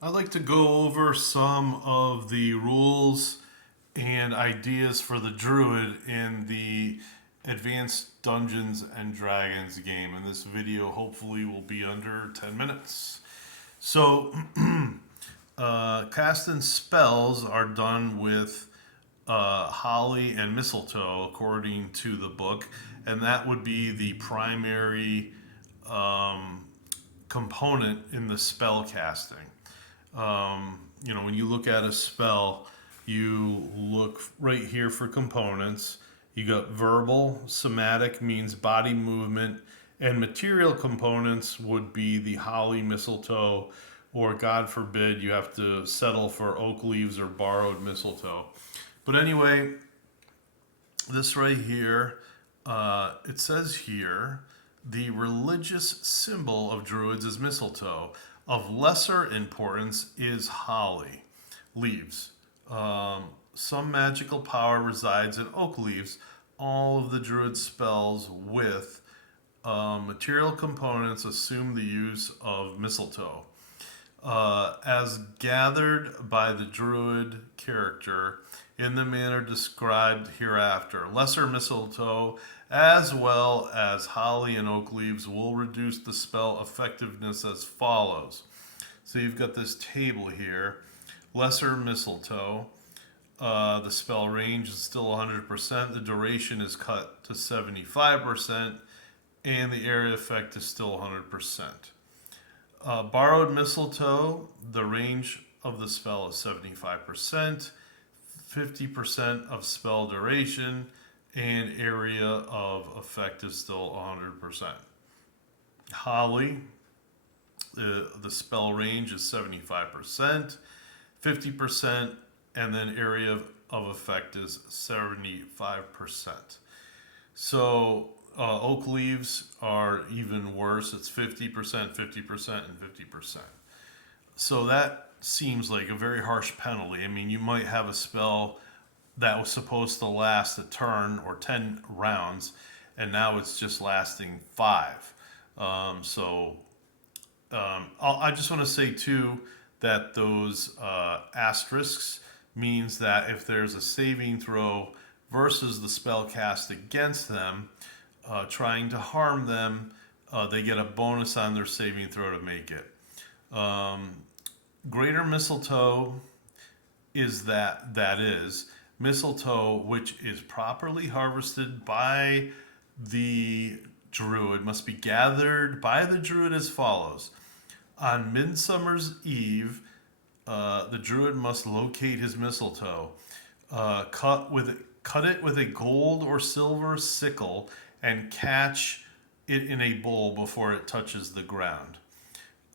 I'd like to go over some of the rules and ideas for the Druid in the Advanced Dungeons and Dragons game. And this video hopefully will be under 10 minutes. So, casting spells are done with holly and mistletoe, according to the book, and that would be the primary um, component in the spell casting. When you look at a spell, you look right here for components. You got verbal, somatic means body movement, and material components would be the holly, mistletoe, or God forbid you have to settle for oak leaves or borrowed mistletoe. But anyway, this right here, it says here, the religious symbol of Druids is mistletoe. Of lesser importance is holly leaves. Some magical power resides in oak leaves. All of the Druid spells with material components assume the use of mistletoe. As gathered by the Druid character in the manner described hereafter. Lesser mistletoe, as well as holly and oak leaves, will reduce the spell effectiveness as follows. So you've got this table here. Lesser mistletoe, the spell range is still 100%, the duration is cut to 75%, and the area effect is still 100%. Borrowed mistletoe, the range of the spell is 75%, 50% of spell duration, and area of effect is still 100%. Holly, the spell range is 75%, 50%, and then area of effect is 75%. So oak leaves are even worse. It's 50%, 50%, and 50%. So that seems like a very harsh penalty. I mean, you might have a spell that was supposed to last a turn or 10 rounds, and now it's just lasting five. I just want to say, too, that those asterisks means that if there's a saving throw versus the spell cast against them, trying to harm them, they get a bonus on their saving throw to make it. Greater mistletoe is that is mistletoe which is properly harvested by the druid must be gathered by the druid as follows. On Midsummer's Eve, the druid must locate his mistletoe, cut it with a gold or silver sickle, and catch it in a bowl before it touches the ground.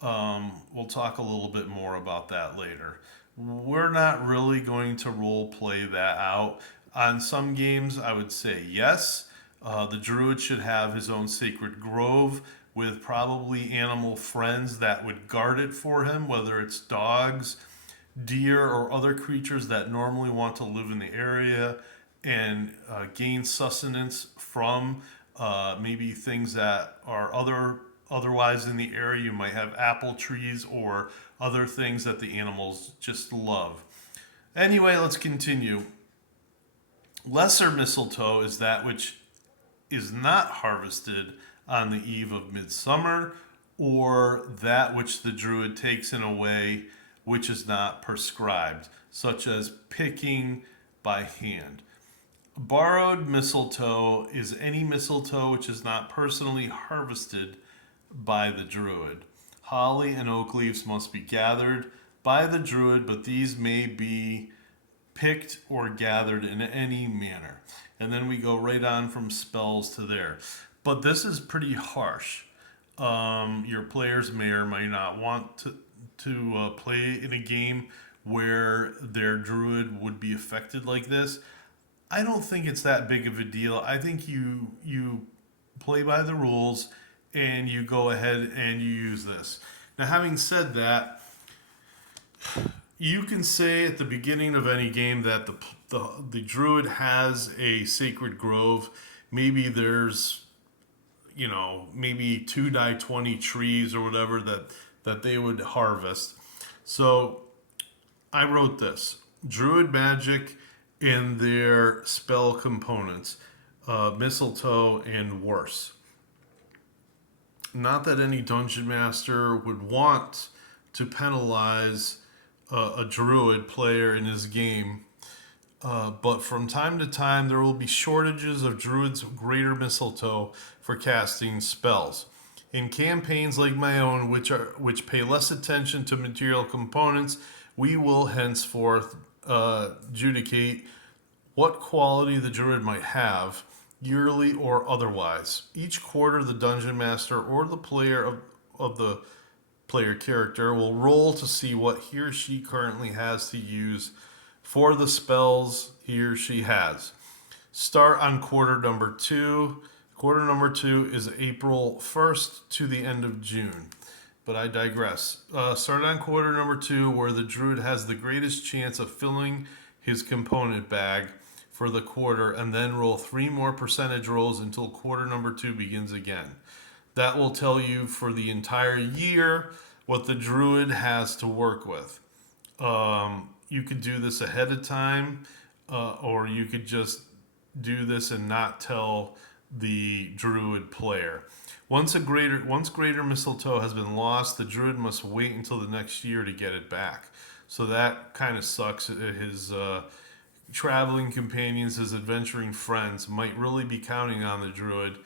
We'll talk a little bit more about that later. We're not really going to role play that out. On some games, I would say yes. The druid should have his own sacred grove with probably animal friends that would guard it for him, whether it's dogs, deer, or other creatures that normally want to live in the area and gain sustenance from maybe things that are otherwise in the area. You might have apple trees or other things that the animals just love. Anyway, let's continue. Lesser mistletoe is that which is not harvested on the eve of midsummer, or that which the druid takes in a way which is not prescribed, such as picking by hand. Borrowed mistletoe is any mistletoe which is not personally harvested by the druid. Holly and oak leaves must be gathered by the druid, but these may be picked or gathered in any manner. And then we go right on from spells to there. But this is pretty harsh. Your players may or may not want to play in a game where their druid would be affected like this. I don't think it's that big of a deal. I think you play by the rules and you go ahead and you use this. Now, having said that, you can say at the beginning of any game that the druid has a sacred grove. Maybe there's, maybe 2 die 20 trees or whatever that they would harvest. So I wrote this Druid magic and their spell components, mistletoe and worse. Not that any dungeon master would want to penalize a druid player in his game, but from time to time there will be shortages of druids of greater mistletoe for casting spells. In campaigns like my own, which pay less attention to material components, we will henceforth adjudicate what quality the druid might have, yearly or otherwise. Each quarter, the dungeon master or the player of the player character will roll to see what he or she currently has to use for the spells he or she has. Start on quarter number 2. Quarter number 2 is April 1st to the end of June. But I digress. Start on quarter number 2, where the druid has the greatest chance of filling his component bag for the quarter, and then roll 3 more percentage rolls until quarter number 2 begins again. That will tell you for the entire year what the druid has to work with. You could do this ahead of time, or you could just do this and not tell the druid player. Once greater mistletoe has been lost, the druid must wait until the next year to get it back. So that kind of sucks. His traveling companions, his adventuring friends, might really be counting on the druid,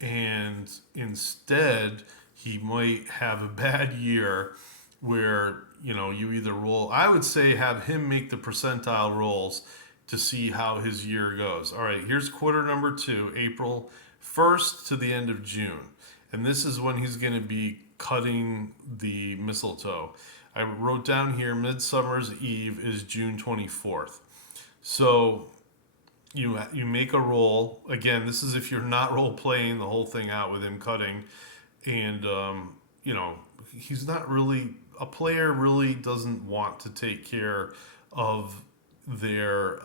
and instead he might have a bad year where you either roll. I would say have him make the percentile rolls to see how his year goes. All right, here's quarter number 2, April 1st to the end of June. And this is when he's going to be cutting the mistletoe. I wrote down here Midsummer's Eve is June 24th. So you make a roll. Again, this is if you're not role playing the whole thing out with him cutting. And, he's not really, a player really doesn't want to take care of their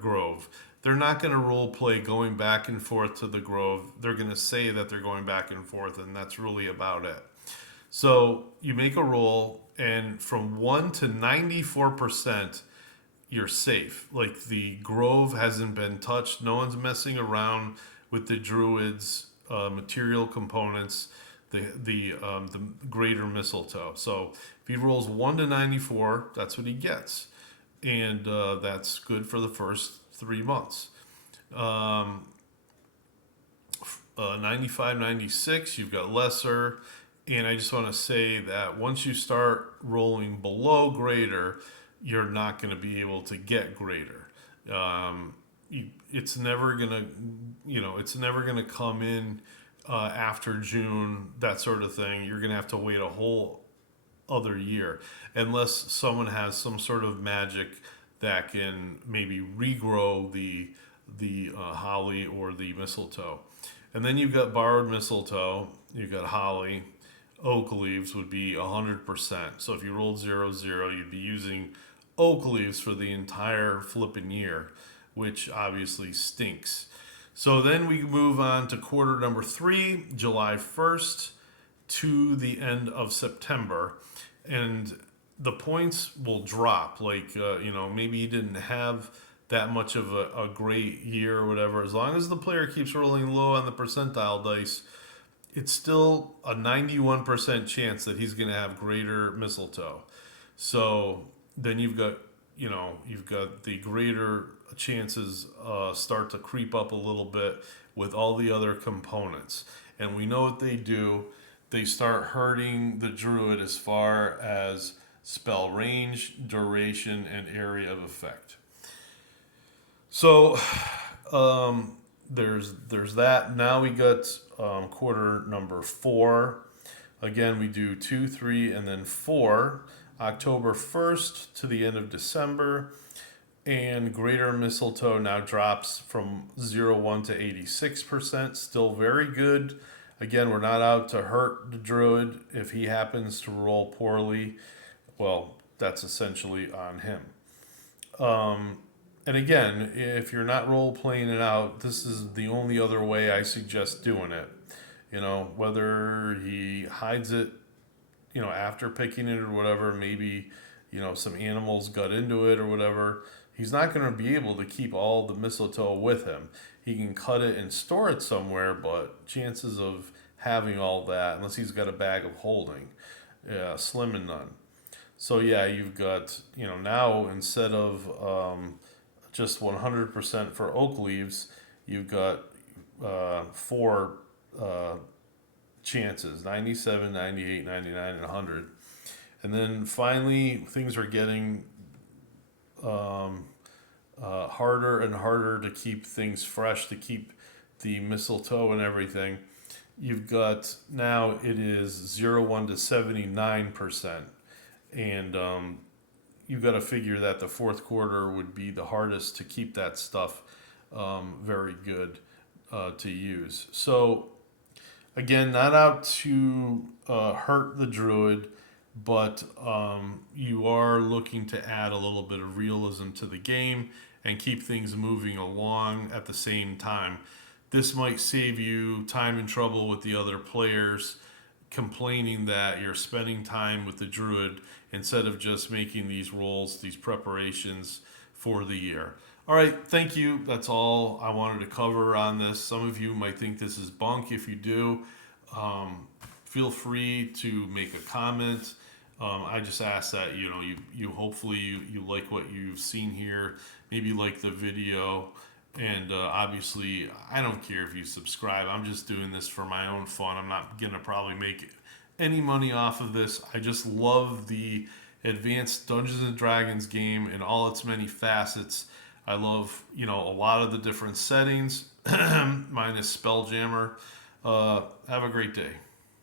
grove. They're not going to role play going back and forth to the grove. They're going to say that they're going back and forth, and that's really about it. So you make a roll, and from 1 to 94%, you're safe. Like the grove hasn't been touched. No one's messing around with the druids' material components, the greater mistletoe. So if he rolls 1 to 94, that's what he gets, and that's good for the first 3 months. 95, 96, you've got lesser. And I just want to say that once you start rolling below greater, you're not going to be able to get greater. It's never gonna, it's never gonna come in after June, that sort of thing. You're gonna have to wait a whole other year, unless someone has some sort of magic that can maybe regrow the holly or the mistletoe. And then you've got borrowed mistletoe, you've got holly, oak leaves would be 100%. So if you rolled 0, you'd be using oak leaves for the entire flipping year, which obviously stinks. So then we move on to quarter number 3, July 1st to the end of September. And the points will drop. Like, maybe you didn't have that much of a great year or whatever. As long as the player keeps rolling low on the percentile dice, it's still a 91% chance that he's going to have greater mistletoe. So then you've got the greater chances start to creep up a little bit with all the other components. And we know what they do. They start hurting the druid as far as spell range, duration, and area of effect. So there's that. Now we got quarter number 4. Again, we do 2, 3, and then 4. October 1st to the end of December. And greater mistletoe now drops from 0.1 to 86%. Still very good. Again, we're not out to hurt the druid. If he happens to roll poorly, well, that's essentially on him. And again, if you're not role playing it out, this is the only other way I suggest doing it. Whether he hides it after picking it or whatever, maybe, some animals got into it or whatever, he's not going to be able to keep all the mistletoe with him. He can cut it and store it somewhere, but chances of having all that, unless he's got a bag of holding, yeah, slim and none. So yeah, you've got, now instead of just 100% for oak leaves, you've got four uh, chances: 97, 98, 99, and 100. And then finally, things are getting um, harder and harder to keep things fresh, to keep the mistletoe and everything. You've got now it is 0, 1 to 79%. And you've got to figure that the fourth quarter would be the hardest to keep that stuff very good to use. So again, not out to hurt the druid, but you are looking to add a little bit of realism to the game and keep things moving along at the same time. This might save you time and trouble with the other players complaining that you're spending time with the druid instead of just making these rolls, these preparations for the year. All right, thank you. That's all I wanted to cover on this. Some of you might think this is bunk. If you do, feel free to make a comment. I just ask that you hopefully you like what you've seen here, maybe like the video, and obviously I don't care if you subscribe. I'm just doing this for my own fun. I'm not gonna probably make any money off of this. I just love the advanced Dungeons and Dragons game and all its many facets. I love a lot of the different settings, minus Spelljammer. Have a great day.